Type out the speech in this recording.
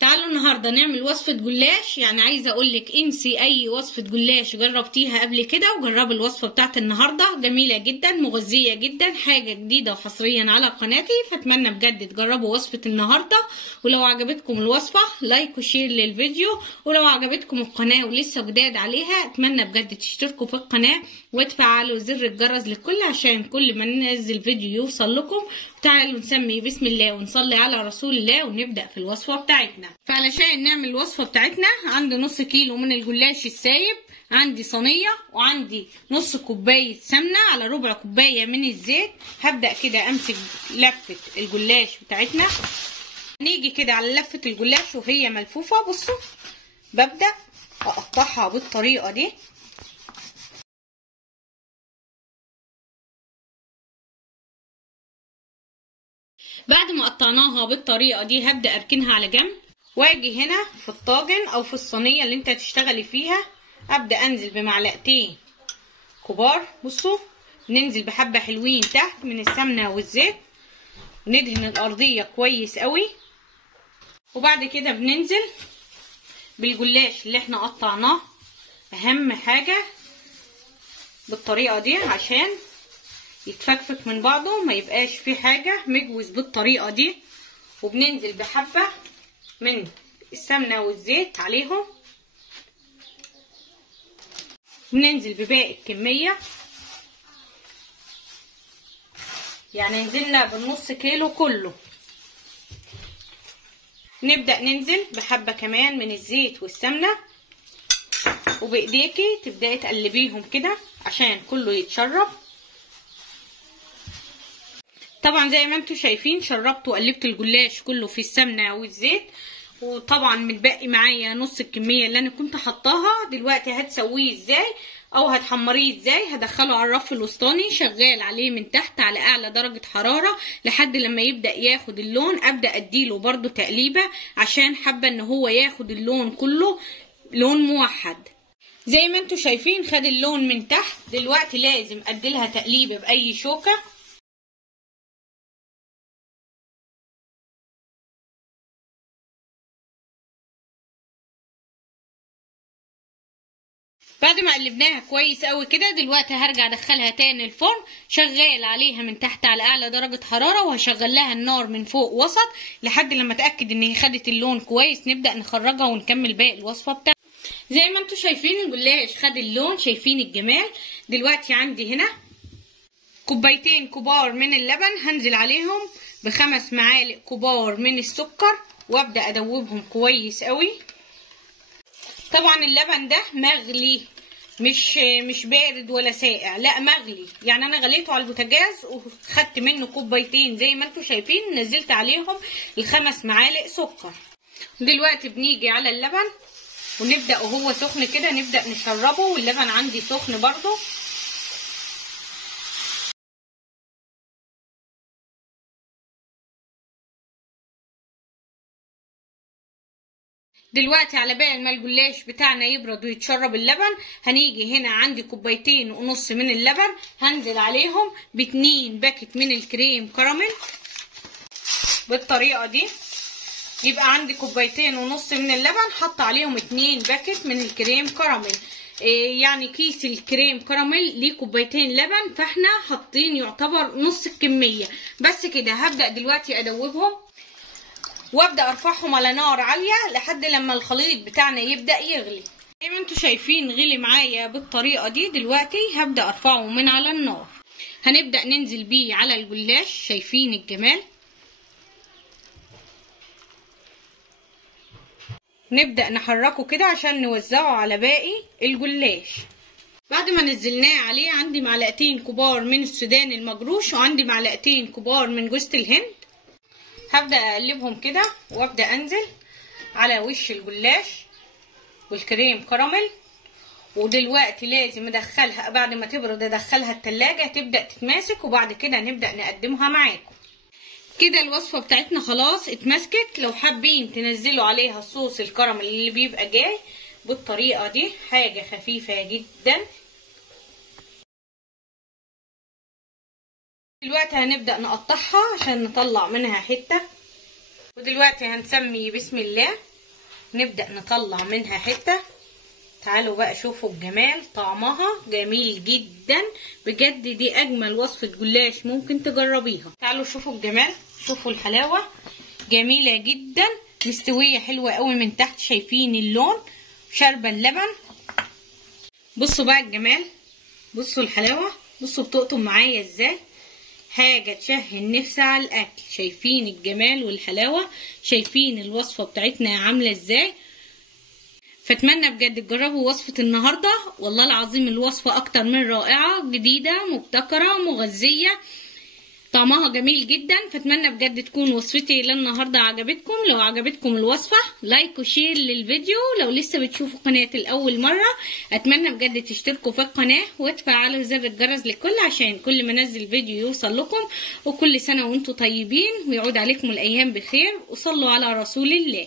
تعالوا النهارده نعمل وصفه جلاش. يعني عايزه اقول لك انسي اي وصفه جلاش جربتيها قبل كده وجربي الوصفه بتاعت النهارده، جميله جدا مغذيه جدا، حاجه جديده وحصريا على قناتي. فاتمنى بجد تجربوا وصفه النهارده. ولو عجبتكم الوصفه لايك وشير للفيديو، ولو عجبتكم القناه ولسه جداد عليها اتمنى بجد تشتركوا في القناه وتفعلوا زر الجرس للكل عشان كل ما ننزل فيديو يوصل لكم. تعالوا نسمي بسم الله ونصلي على رسول الله ونبدأ في الوصفة بتاعتنا. فعلشان نعمل الوصفة بتاعتنا عندي نص كيلو من الجلاش السايب، عندي صينية وعندي نص كوباية سمنة على ربع كوباية من الزيت. هبدأ كده امسك لفة الجلاش بتاعتنا، نيجي كده على لفة الجلاش وهي ملفوفة. بصوا ببدأ اقطعها بالطريقة دي. بعد ما قطعناها بالطريقه دي هبدا اركنها على جنب، واجي هنا في الطاجن او في الصينيه اللي انت هتشتغلي فيها ابدا انزل بمعلقتين كبار. بصوا ننزل بحبه حلوين تحت من السمنه والزيت، ندهن الارضيه كويس قوي. وبعد كده بننزل بالجلاش اللي احنا قطعناه، اهم حاجه بالطريقه دي عشان يتفكفك من بعضه ما يبقاش فيه حاجه مجوز بالطريقه دي. وبننزل بحبه من السمنه والزيت عليهم، بننزل بباقي الكميه، يعني نزلنا بالنص كيلو كله. نبدا ننزل بحبه كمان من الزيت والسمنه، وبايديكي تبداي تقلبيهم كده عشان كله يتشرب. طبعا زي ما انتم شايفين شربت وقلبت الجلاش كله في السمنه والزيت، وطبعا متبقي معايا نص الكميه اللي انا كنت حطاها. دلوقتي هتسويه ازاي او هتحمريه ازاي؟ هدخله على الرف الوسطاني شغال عليه من تحت على اعلى درجه حراره لحد لما يبدا ياخد اللون. ابدا اديله برده تقليبه عشان حابه ان هو ياخد اللون كله لون موحد. زي ما انتم شايفين خد اللون من تحت. دلوقتي لازم اديلها تقليبه باي شوكه. بعد ما قلبناها كويس قوي كده دلوقتي هرجع ادخلها تاني الفرن شغال عليها من تحت على اعلى درجه حراره، وهشغل لها النار من فوق وسط لحد لما اتاكد ان هي خدت اللون كويس. نبدا نخرجها ونكمل باقي الوصفه بتاعتنا. زي ما انتم شايفين الجلاش خد اللون، شايفين الجمال. دلوقتي عندي هنا كوبايتين كبار من اللبن، هنزل عليهم ب5 معالق كبار من السكر وابدا ادوبهم كويس قوي. طبعا اللبن ده مغلي، مش بارد ولا ساقع، لا مغلي. يعني انا غليته على البوتاجاز وخدت منه كوبايتين زي ما انتم شايفين، نزلت عليهم ال5 معالق سكر. دلوقتي بنيجي على اللبن ونبدا وهو سخن كده نبدا نشربه، واللبن عندي سخن برضو. دلوقتي على بال ما الجلاش بتاعنا يبرد ويتشرب اللبن هنيجي هنا عندي 2.5 كوباية من اللبن، هنزل عليهم ب2 باكت من الكريم كراميل بالطريقه دي. يبقى عندي 2.5 كوباية من اللبن حط عليهم 2 باكت من الكريم كراميل. يعني كيس الكريم كراميل ليه 2 كوبايتين لبن، فاحنا حاطين يعتبر نص الكميه بس كده. هبدا دلوقتي ادوبهم وابدا ارفعهم على نار عاليه لحد لما الخليط بتاعنا يبدا يغلي. زي ما انتم شايفين غلي معايا بالطريقه دي. دلوقتي هبدا ارفعه من على النار، هنبدا ننزل بيه على الجلاش. شايفين الجمال. نبدا نحركه كده عشان نوزعه على باقي الجلاش. بعد ما نزلناه عليه عندي معلقتين كبار من السوداني المجروش وعندي معلقتين كبار من جوز الهند. هبدأ اقلبهم كده وابدأ انزل على وش الجلاش والكريم كراميل. ودلوقتي لازم ادخلها بعد ما تبرد ادخلها التلاجة تبدأ تتماسك، وبعد كده نبدأ نقدمها معاكم. كده الوصفة بتاعتنا خلاص اتمسكت. لو حابين تنزلوا عليها صوص الكراميل اللي بيبقى جاي بالطريقة دي، حاجة خفيفة جدا. دلوقتي هنبدأ نقطعها عشان نطلع منها حتة. ودلوقتي هنسمي بسم الله. نبدأ نطلع منها حتة. تعالوا بقى شوفوا الجمال، طعمها جميل جدا بجد، دي اجمل وصفة جلاش ممكن تجربيها. تعالوا شوفوا الجمال، شوفوا الحلاوة جميلة جدا، مستوية حلوة قوي من تحت، شايفين اللون، شاربة اللبن. بصوا بقى الجمال، بصوا الحلاوة، بصوا بتقطم معايا ازاي، حاجة تشهي النفس على الاكل. شايفين الجمال والحلاوة، شايفين الوصفة بتاعتنا عاملة ازاي. فاتمنى بجد تجربوا وصفة النهاردة، والله العظيم الوصفة اكتر من رائعة، جديدة مبتكرة مغذية، طعمها جميل جدا. فاتمنى بجد تكون وصفتي للنهارده عجبتكم. لو عجبتكم الوصفة لايك وشير للفيديو. لو لسه بتشوفوا قناتي لاول مرة اتمنى بجد تشتركوا في القناة وتفعلوا زر الجرس للكل عشان كل ما انزل فيديو يوصل لكم. وكل سنة وانتم طيبين ويعود عليكم الايام بخير، وصلوا على رسول الله.